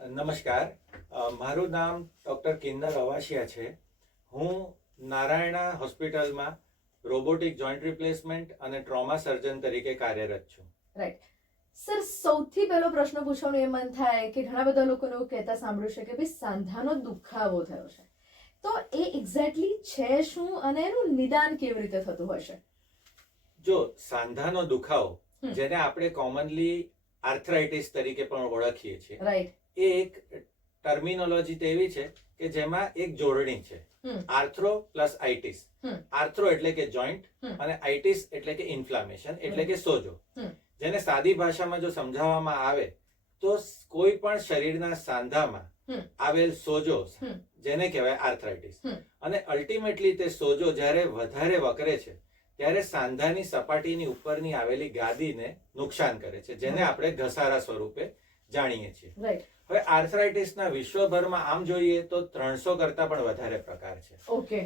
નમસ્કાર. મારું નામ ડૉક્ટર કિન્નર અવાશિયા છે. હું નારાયણા હોસ્પિટલમાં રોબોટિક જોઈન્ટ રિપ્લેસમેન્ટ અને ટ્રોમા સર્જન તરીકે કાર્યરત છું. રાઈટ સર, સૌથી પહેલો પ્રશ્ન પૂછવાનું એ મન થાય કે ઘણા બધા લોકોને એવું કહેતા સાંભળ્યું છે કે ભાઈ સાંધાનો દુખાવો થયો છે, તો એ એક્ઝેક્ટલી છે શું અને એનું નિદાન કેવી રીતે થતું હશે? જો સાંધાનો દુખાવો, જેને આપણે કોમનલી આર્થરાઇટિસ તરીકે પણ ઓળખીએ છીએ, રાઈટ, એ એક ટર્મિનોલોજી તેવી છે કે જેમાં એક જોડણી છે, આર્થ્રો પ્લસ આઇટિસ. આર્થ્રો એટલે કે જોઈન્ટ અને આઇટિસ એટલે કે ઇન્ફ્લામેશન એટલે કે સોજો. જેને સાદી ભાષામાં જો સમજાવવામાં આવે તો કોઈ પણ શરીરના સાંધામાં આવેલ સોજો જેને કહેવાય આર્થરાઇટિસ. અને અલ્ટિમેટલી તે સોજો જ્યારે વધારે વકરે છે ત્યારે સાંધાની સપાટીની ઉપરની આવેલી ગાદીને નુકસાન કરે છે, જેને આપણે ઘસારા સ્વરૂપે જાણીએ છીએ. હવે આર્થરાઇટિસના વિશ્વભરમાં આમ જોઈએ તો 300 કરતા પણ વધારે પ્રકાર છે. ઓકે,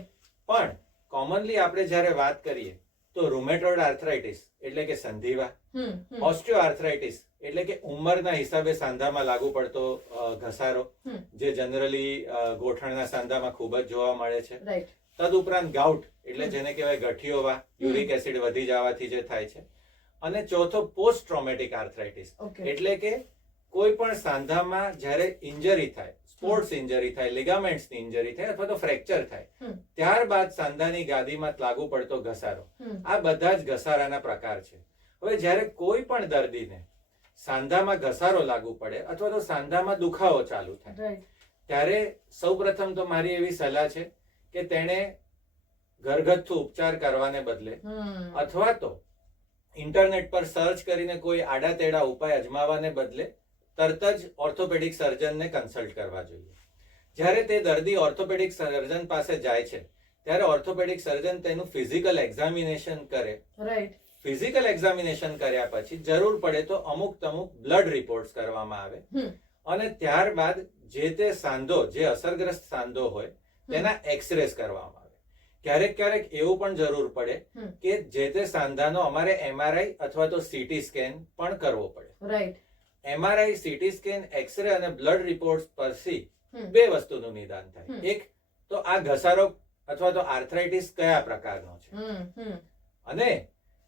પણ કોમનલી આપણે જ્યારે વાત કરીએ તો રૂમેટોઇડ આર્થરાઇટિસ એટલે કે સંધિવા, ઓસ્ટિયો આર્થરાઇટિસ એટલે કે ઉંમરના હિસાબે સાંધામાં લાગુ પડતો ઘસારો, જે જનરલી ગોઠણના સાંધામાં ખૂબ જ જોવા મળે છે. તદુપરાંત ગાઉટ એટલે જેને કહેવાય ગઠિયોવા, યુરિક એસિડ વધી જવાથી જે થાય છે. અને ચોથો પોસ્ટ ટ્રોમેટિક આર્થરાઇટિસ એટલે કે કોઈ પણ સાંધામાં જ્યારે ઇન્જરી થાય, સ્પોર્ટ્સ ઇન્જરી થાય, લિગામેન્ટ્સની ઇન્જરી થાય અથવા તો ફ્રેક્ચર થાય, ત્યારબાદ સાંધાની ગાદીમાં લાગુ પડતો ઘસારો. આ બધા જ ઘસારાના પ્રકાર છે. હવે જ્યારે કોઈ પણ દર્દીને સાંધામાં ઘસારો લાગુ પડે અથવા તો સાંધામાં દુખાવો ચાલુ થાય, ત્યારે સૌપ્રથમ તો મારી એવી સલાહ છે કે તેણે ઘરગથ્થુ ઉપચાર કરવાને બદલે અથવા તો ઇન્ટરનેટ પર સર્ચ કરીને કોઈ આડા તેડા ઉપાય અજમાવાને બદલે તરત જ ઓર્થોપેડિક સર્જનને કન્સલ્ટ કરવા જોઈએ. જ્યારે તે દર્દી ઓર્થોપેડિક સર્જન પાસે જાય છે ત્યારે ઓર્થોપેડિક સર્જન તેનું ફિઝિકલ એક્ઝામિનેશન કરે. ફિઝિકલ એક્ઝામિનેશન કર્યા પછી જરૂર પડે તો અમુક બ્લડ રિપોર્ટ્સ કરવામાં આવે અને ત્યારબાદ જે તે સાંધો, જે અસરગ્રસ્ત સાંધો હોય તેના એક્સરેસ કરવામાં આવે. ક્યારેક ક્યારેક એવું પણ જરૂર પડે કે જે તે સાંધાનો અમારે MRI અથવા તો CT સ્કેન પણ કરવો પડે. MRI, CT સ્કેન, એક્સરે અને બ્લડ રિપોર્ટ્સ પરથી બે વસ્તુનું નિદાન થાય. એક તો આ ઘસારો અથવા તો આર્થરાઇટિસ કયા પ્રકારનો છે, અને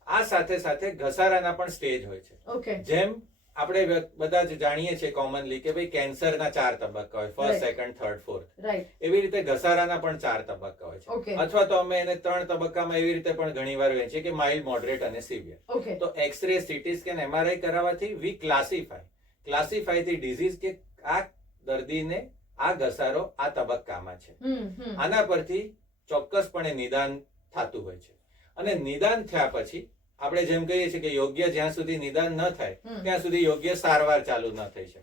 આ સાથે સાથે ઘસારાના પણ સ્ટેજ હોય છે. જેમ આપણે બધા જ જાણીએ છીએ કોમનલી કે ભાઈ કેન્સરના 4 તબક્કા હોય, ફર્સ્ટ, સેકન્ડ, થર્ડ, ફોર્થ. એવી રીતે ઘસારાના પણ 4 તબક્કા હોય છે. અથવા તો અમે એને 3 તબક્કામાં એવી રીતે પણ ઘણીવાર વહેંચીએ કે માઇલ્ડ, મોડરેટ અને સિવિયર. તો એક્સરે, CT સ્કેન, MRI કરાવવાથી વી ક્લાસિફાય ધી ડિઝીઝ કે આ દર્દીને આ ઘસારો આ તબક્કામાં છે. આના પરથી ચોક્કસપણે નિદાન થતું હોય છે. અને નિદાન થયા પછી આપણે જેમ કહીએ છીએ કે યોગ્ય જ્યાં સુધી નિદાન ન થાય ત્યાં સુધી યોગ્ય સારવાર ચાલુ ન થઈ શકે.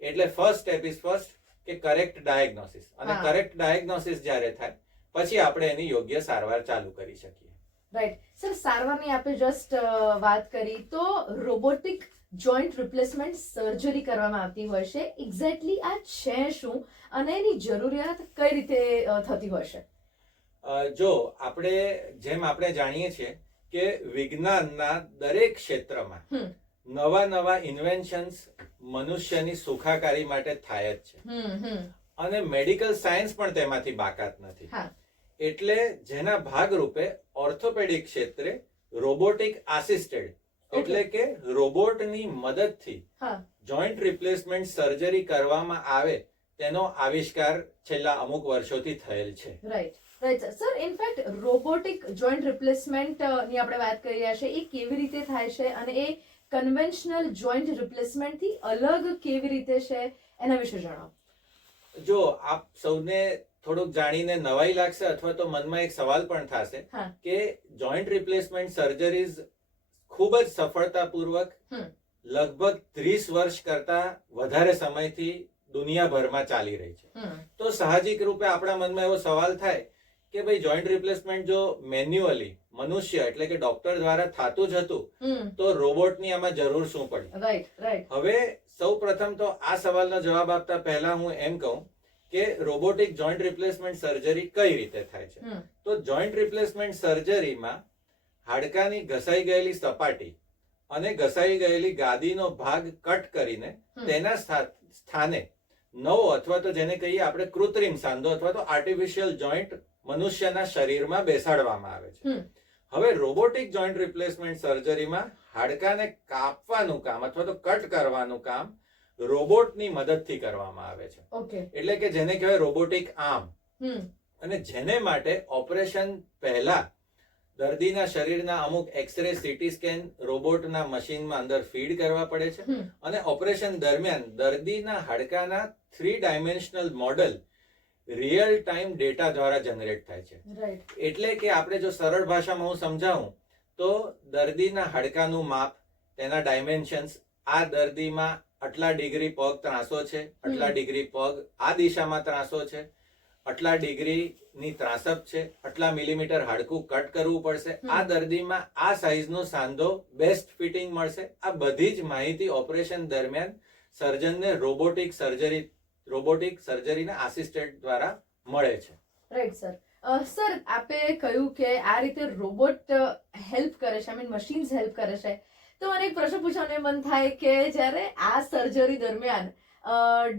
એટલે ફર્સ્ટ સ્ટેપ ઇઝ ફર્સ્ટ કે કરેક્ટ ડાયગ્નોસિસ. અને કરેક્ટ ડાયગ્નોસિસ જ્યારે થાય પછી આપણે એની યોગ્ય સારવાર ચાલુ કરી શકીએ. રાઈટ સર, સારવારની આપણે જસ્ટ વાત કરી તો રોબોટિક જોઈન્ટ રિપ્લેસમેન્ટ સર્જરી કરવામાં આવતી હોય છે. એક્ઝેક્ટલી આ છે શું અને એની જરૂરિયાત કઈ રીતે થતી હોય છે? જો આપણે જાણીએ છીએ કે વિજ્ઞાનના દરેક ક્ષેત્રમાં નવા ઇન્વેન્શન્સ મનુષ્યની સુખાકારી માટે થાય જ છે, અને મેડિકલ સાયન્સ પણ તેમાંથી બાકાત નથી. એટલે જેના ભાગરૂપે ઓર્થોપેડિક ક્ષેત્રે રોબોટિક આસિસ્ટેડ એટલે કે રોબોટની મદદથી જોઈન્ટ રિપ્લેસમેન્ટ સર્જરી કરવામાં આવે તેનો આવિષ્કાર છેલ્લા અમુક વર્ષોથી થયેલ છે. Right sir, in fact robotic joint replacement ની આપણે વાત કરી રહ્યા છે, એ કેવી રીતે થાય છે અને એ કન્વેન્શનલ જોઈન્ટ રિપ્લેસમેન્ટ થી અલગ કેવી રીતે છે એના વિશે જણાવો. જો આપ સૌને થોડુંક જાણીને નવાઈ લાગશે અથવા તો મનમાં એક સવાલ પણ થશે કે જોઈન્ટ રિપ્લેસમેન્ટ સર્જરીઝ ખૂબ જ સફળતાપૂર્વક લગભગ 30 વર્ષ કરતા વધારે સમયથી દુનિયાભરમાં ચાલી રહી છે. તો સાહજિક રૂપે આપણા મનમાં એવો સવાલ થાય કે ભાઈ જોઈન્ટ રિપ્લેસમેન્ટ જો મેન્યુઅલી મનુષ્ય એટલે કે ડોક્ટર દ્વારા થતું જ હતું તો રોબોટની આમાં જરૂર શું પડી? હવે સૌ પ્રથમ તો આ સવાલનો જવાબ આપતા પહેલા હું એમ કહું કે રોબોટિક જોઈન્ટ રિપ્લેસમેન્ટ સર્જરી કઈ રીતે થાય છે. તો જોઈન્ટ રિપ્લેસમેન્ટ સર્જરીમાં હાડકાની ઘસાઈ ગયેલી સપાટી અને ઘસાઈ ગયેલી ગાદીનો ભાગ કટ કરીને તેના સ્થાને નવો અથવા તો જેને કહીએ આપણે કૃત્રિમ સાંધો અથવા તો આર્ટિફિશિયલ જોઈન્ટ મનુષ્યના શરીરમાં બેસાડવામાં આવે છે. હવે રોબોટિક જોઈન્ટ રિપ્લેસમેન્ટ સર્જરીમાં હાડકાને કાપવાનું કામ અથવા તો કટ કરવાનું કામ રોબોટની મદદથી કરવામાં આવે છે. એટલે કે જેને કહેવાય રોબોટિક આર્મ. અને જેને માટે ઓપરેશન પહેલા દર્દીના શરીરના અમુક એક્સરે સીટી સ્કેન રોબોટના મશીનમાં અંદર ફીડ કરવા પડે છે અને ઓપરેશન દરમિયાન દર્દીના હાડકાના 3 dimensional model real time data દ્વારા જનરેટ થાય છે. એટલે કે આપણે જો સરળ ભાષામાં હું સમજાવું તો દર્દીના હાડકાનું માપ, તેના ડાયમેન્શન્સ, આ દર્દીમાં આટલા ડિગ્રી પગ ત્રાસો છે, આટલા ડિગ્રી પગ આ દિશામાં ત્રાસો છે, આટલા ડિગ્રીની ત્રાસપ છે, આટલા મિલીમીટર હાડકું કટ કરવું પડશે, આ દર્દીમાં આ સાઈઝનો સાંધો બેસ્ટ ફિટિંગ મળશે. આ બધી જ માહિતી ઓપરેશન દરમિયાન સર્જનને રોબોટિક સર્જરીના આસિસ્ટન્ટ દ્વારા મળે છે. Right sir. સર આપે કહ્યું કે આ રીતે રોબોટ હેલ્પ કરે છે, મશીન્સ હેલ્પ કરે છે, તો મને એક પ્રશ્ન પૂછવાનું મન થાય કે જ્યારે આ સર્જરી દરમિયાન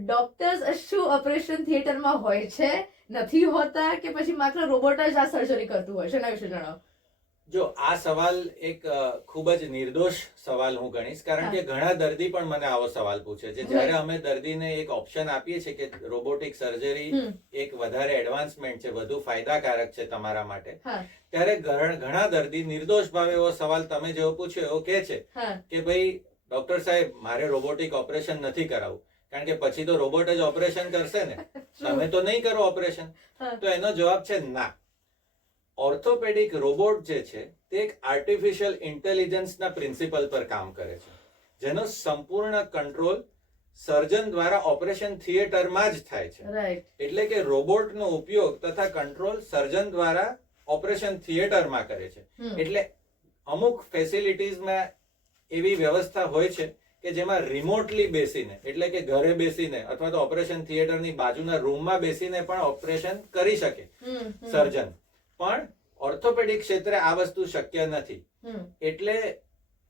ડોક્ટર્સ શું ઓપરેશન થિયેટરમાં હોય છે, નથી હોતા, કે પછી માત્ર રોબોટ જ આ સર્જરી કરતું હોય છે? એના વિશે જણાવો. જો આ સવાલ એક ખૂબ જ નિર્દોષ સવાલ હું ગણીશ, કારણ કે ઘણા દર્દી પણ મને આવો સવાલ પૂછે છે. જ્યારે અમે દર્દીને એક ઓપ્શન આપીએ છીએ કે રોબોટિક સર્જરી એક વધારે એડવાન્સમેન્ટ છે, વધુ ફાયદાકારક છે તમારા માટે, ત્યારે ઘણા દર્દી નિર્દોષ ભાવે એવો સવાલ તમે જેવો પૂછ્યો એવો કહે છે કે ભાઈ ડોક્ટર સાહેબ મારે રોબોટિક ઓપરેશન નથી કરાવવું, કારણ કે પછી તો રોબોટ જ ઓપરેશન કરશે ને, તમે તો નહીં કરો ઓપરેશન. તો એનો જવાબ છે ના. ઓર્થોપેડિક રોબોટ જે છે તે એક આર્ટિફિશિયલ ઇન્ટેલિજન્સના પ્રિન્સિપલ પર કામ કરે છે, જેનો સંપૂર્ણ કંટ્રોલ સર્જન દ્વારા ઓપરેશન થિયેટરમાં જ થાય છે. એટલે કે રોબોટનો ઉપયોગ તથા કંટ્રોલ સર્જન દ્વારા ઓપરેશન થિયેટરમાં કરે છે. એટલે અમુક ફેસિલિટીઝમાં એવી વ્યવસ્થા હોય છે કે જેમાં રિમોટલી બેસીને, એટલે કે ઘરે બેસીને અથવા તો ઓપરેશન થિયેટરની બાજુના રૂમમાં બેસીને પણ ઓપરેશન કરી શકે સર્જન. પણ ઓર્થોપેડિક ક્ષેત્રે આ વસ્તુ શક્ય નથી. એટલે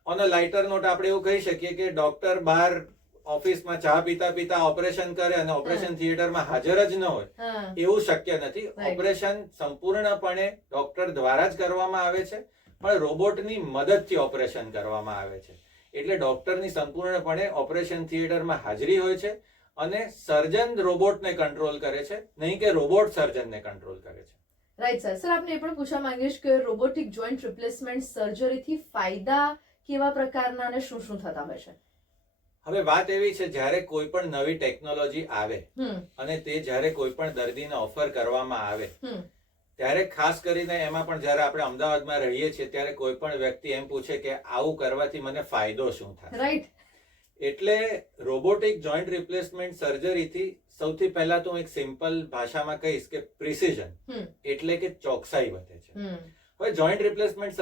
ઓન અ લાઇટર નોટ આપણે એવું કહી શકીએ કે ડોક્ટર બહાર ઓફિસમાં ચા પીતા પીતા ઓપરેશન કરે અને ઓપરેશન થિયેટરમાં હાજર જ ન હોય, એવું શક્ય નથી. ઓપરેશન સંપૂર્ણપણે ડોક્ટર દ્વારા જ કરવામાં આવે છે, પણ રોબોટની મદદથી ઓપરેશન કરવામાં આવે છે. એટલે ડોક્ટરની સંપૂર્ણપણે ઓપરેશન થિયેટરમાં હાજરી હોય છે અને સર્જન રોબોટને કંટ્રોલ કરે છે, નહીં કે રોબોટ સર્જનને કંટ્રોલ કરે છે. Right sir. સર આપણે એ પણ પૂછવા માંગીશ કે રોબોટિક જોઈન્ટ રિપ્લેસમેન્ટ સર્જરીથી ફાયદા કેવા પ્રકારના અને શું શું થતા હોય છે? હવે વાત એવી છે, જ્યારે કોઈ પણ નવી ટેકનોલોજી આવે અને તે જ્યારે કોઈ પણ દર્દીને ઓફર કરવામાં આવે ત્યારે ખાસ કરીને એમાં પણ જ્યારે આપણે અમદાવાદમાં રહીએ છીએ ત્યારે કોઈ પણ વ્યક્તિ એમ પૂછે કે આવું કરવાથી મને ફાયદો શું થાય? રાઈટ. એટલે રોબોટિક જોઈન્ટ રિપ્લેસમેન્ટ સર્જરીથી સૌથી પહેલા તો હું એક સિમ્પલ ભાષામાં કહીશ કે પ્રિસિઝન, એટલે કે ચોકસાઈ વધે છે. હવે જોઈન્ટ રિપ્લેસમેન્ટ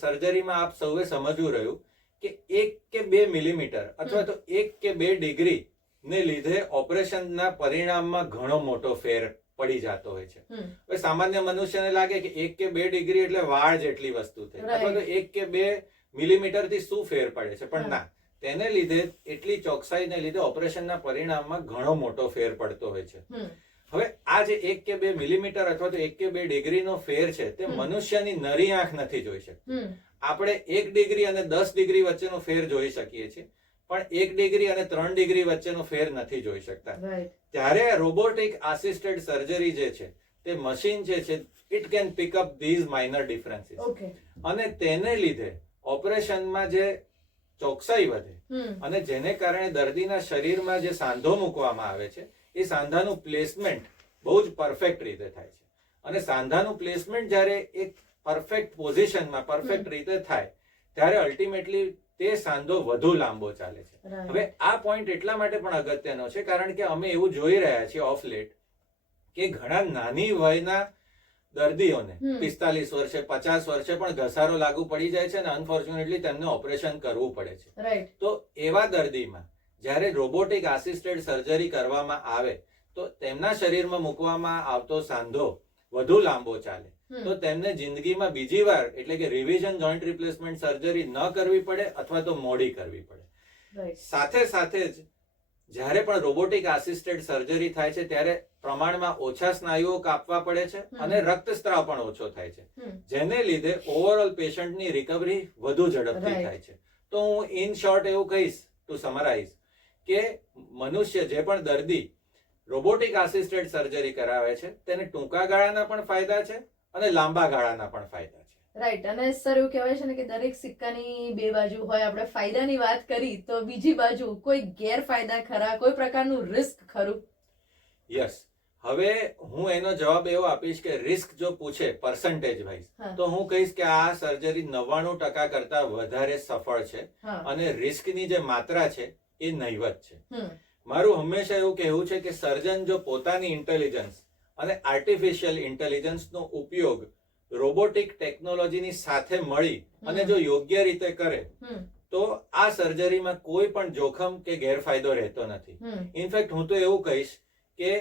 સર્જરીમાં આપ સૌએ સમજવું રહ્યું કે 1 કે 2 મિલીમીટર અથવા તો 1 કે 2 ડિગ્રી ને લીધે ઓપરેશનના પરિણામમાં ઘણો મોટો ફેર પડી જતો હોય છે. હવે સામાન્ય મનુષ્યને લાગે કે 1 કે 2 ડિગ્રી એટલે વાળ જેટલી વસ્તુ થઈ, અથવા તો 1 કે 2 મિલીમીટર થી શું ફેર પડે છે, પણ ના, તેને લીધે એટલી ચોકસાઈને લીધે ઓપરેશનના પરિણામમાં ઘણો મોટો ફેર પડતો હોય છે. હવે આ જે 1 કે 2 મિલીમીટર અથવા તો 1 કે 2 ડિગ્રીનો ફેર છે તે મનુષ્યની નરી આંખ નથી જોઈ શકતી. આપણે 1 ડિગ્રી અને 10 ડિગ્રી વચ્ચેનો ફેર જોઈ શકીએ છીએ, પણ 1 ડિગ્રી અને 3 ડિગ્રી વચ્ચેનો ફેર નથી જોઈ શકતા. ત્યારે રોબોટિક આસિસ્ટેડ સર્જરી જે છે તે મશીન જે છે it can pick up these minor differences, અને તેને લીધે ઓપરેશનમાં જે ચોકસાઈ વધે અને જેને કારણે દર્દીના શરીરમાં જે સાંધો મૂકવામાં આવે છે એ સાંધાનું પ્લેસમેન્ટ બહુ જ પરફેક્ટ રીતે થાય છે. અને સાંધાનું પ્લેસમેન્ટ જ્યારે એક પરફેક્ટ પોઝિશનમાં પરફેક્ટ રીતે થાય ત્યારે અલ્ટિમેટલી તે સાંધો વધુ લાંબો ચાલે છે. હવે આ પોઈન્ટ એટલા માટે પણ અગત્યનો છે કારણ કે અમે એવું જોઈ રહ્યા છીએ ઓફ લેટ કે ઘણા નાની વયના દર્દીઓને 45 વર્ષે 50 વર્ષે પણ ઘસારો લાગુ પડી જાય છે અને અનફોર્ચ્યુનેટલી તેમને ઓપરેશન કરવું પડે છે. તો એવા દર્દીમાં જ્યારે રોબોટિક આસિસ્ટેડ સર્જરી કરવામાં આવે તો તેમના શરીરમાં મૂકવામાં આવતો સાંધો વધુ લાંબો ચાલે, તો તેમને જિંદગીમાં બીજી વાર એટલે કે રિવિઝન જોઈન્ટ રિપ્લેસમેન્ટ સર્જરી ન કરવી પડે અથવા તો મોડી કરવી પડે. સાથે સાથે જ જ્યારે પણ રોબોટિક આસિસ્ટેડ સર્જરી થાય છે ત્યારે પ્રમાણમાં ઓછા સ્નાયુઓ કાપવા પડે છે અને રક્તસ્રાવ પણ ઓછો થાય છે, જેને લીધે ઓવરઓલ પેશન્ટની રિકવરી વધુ ઝડપથી થાય છે. તો હું ઇન શોર્ટ એવું કહીશ, ટુ સમરાઇઝ, કે મનુષ્ય જે પણ દર્દી રોબોટિક આસિસ્ટેડ સર્જરી કરાવે છે તેને ટૂંકા ગાળાના પણ ફાયદા છે અને લાંબા ગાળાના પણ ફાયદા છે. રાઈટ. અને સર એવું કહેવાય છે ને કે દરેક સિક્કાની બે બાજુ હોય. આપણે ફાયદાની વાત કરી તો બીજી બાજુ કોઈ ગેરફાયદા ખરા, કોઈ પ્રકારનું રિસ્ક ખરું? યસ. હવે હું એનો જવાબ એવો આપીશ કે રિસ્ક જો પૂછે પર્સન્ટેજ વાઇઝ, તો હું કહીશ કે આ સર્જરી 99% કરતા વધારે સફળ છે અને રિસ્કની જે માત્રા છે એ નહિવત છે. મારું હંમેશા એવું કહેવું છે કે સર્જન જો પોતાની ઇન્ટેલિજન્સ અને આર્ટિફિશિયલ ઇન્ટેલિજન્સનો ઉપયોગ રોબોટિક ટેકનોલોજીની સાથે મળી અને જો યોગ્ય રીતે કરે તો આ સર્જરીમાં કોઈ પણ જોખમ કે ગેરફાયદો રહેતો નથી. ઇનફેક્ટ હું તો એવું કહીશ કે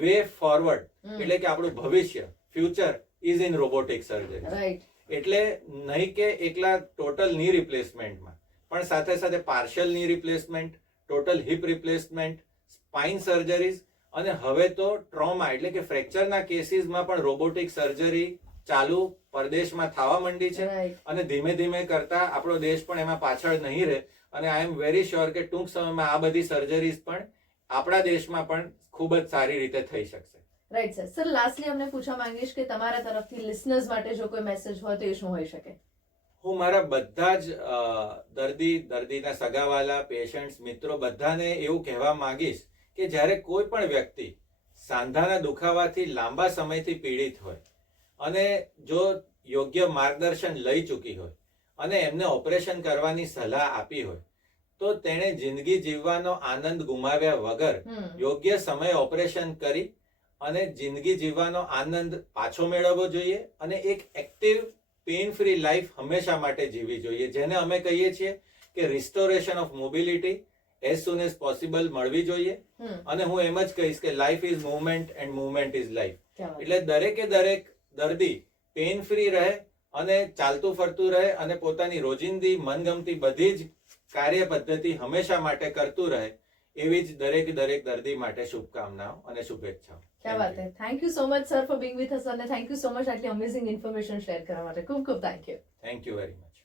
વે ફોરવર્ડ એટલે કે આપણું ભવિષ્ય, future is in robotic surgery. એટલે નહીં કે એકલા ટોટલ ની રિપ્લેસમેન્ટમાં, પણ સાથે સાથે પાર્શિયલ ની replacement, total heap replacement, spine surgeries અને હવે તો ટ્રોમા એટલે કે ફ્રેક્ચરના કેસીસમાં પણ રોબોટિક સર્જરી ચાલુ પરદેશમાં થવા માંડી છે અને ધીમે ધીમે કરતા આપણો દેશ પણ એમાં પાછળ નહીં રહે અને આઈ એમ વેરી શ્યોર કે ટૂંક સમયમાં આ બધી સર્જરીઝ પણ આપણા દેશમાં પણ ખૂબ જ સારી રીતે થઈ શકશે. Right sir. સર લાસ્ટલી અમને પૂછવા માંગીશ કે તમારા તરફથી લિસનર્સ માટે જો કોઈ મેસેજ હોય તો એ શું હોઈ શકે? હું મારા બધા જ દર્દીના સગાવાલા, પેશન્ટ્સ, મિત્રો બધાને એવું કહેવા માંગીશ કે જ્યારે કોઈ પણ વ્યક્તિ સાંધાના દુખાવાથી લાંબા સમયથી પીડિત હોય અને જો યોગ્ય માર્ગદર્શન લઈ ચૂકી હોય અને એમને ઓપરેશન કરવાની સલાહ આપી હોય તો તેણે જિંદગી જીવવાનો આનંદ ગુમાવ્યા વગર યોગ્ય સમયે ઓપરેશન કરી અને જિંદગી જીવવાનો આનંદ પાછો મેળવવો જોઈએ અને એક એક્ટિવ પેઇન ફ્રી લાઈફ હંમેશા માટે જીવવી જોઈએ, જેને અમે કહીએ છીએ કે restoration of mobility as soon as possible મળવી જોઈએ. અને હું એમ જ કહીશ કે life is movement and movement is life. એટલે દરેકે દરેક દર્દી પેઇન ફ્રી રહે અને ચાલતું ફરતું રહે અને પોતાની રોજિંદી મનગમતી બધી જ કાર્ય પદ્ધતિ હંમેશા માટે કરતું રહે, એવી જ દરેક દર્દી માટે શુભકામનાઓ અને શુભેચ્છાઓ. ક્યાં વાત હે. Thank you so much sir for being with us અને થેન્ક યુ સો મચ આટલી અમેઝિંગ ઇન્ફોર્મેશન શેર કરવા માટે. ખૂબ ખૂબ thank you. Thank you very much.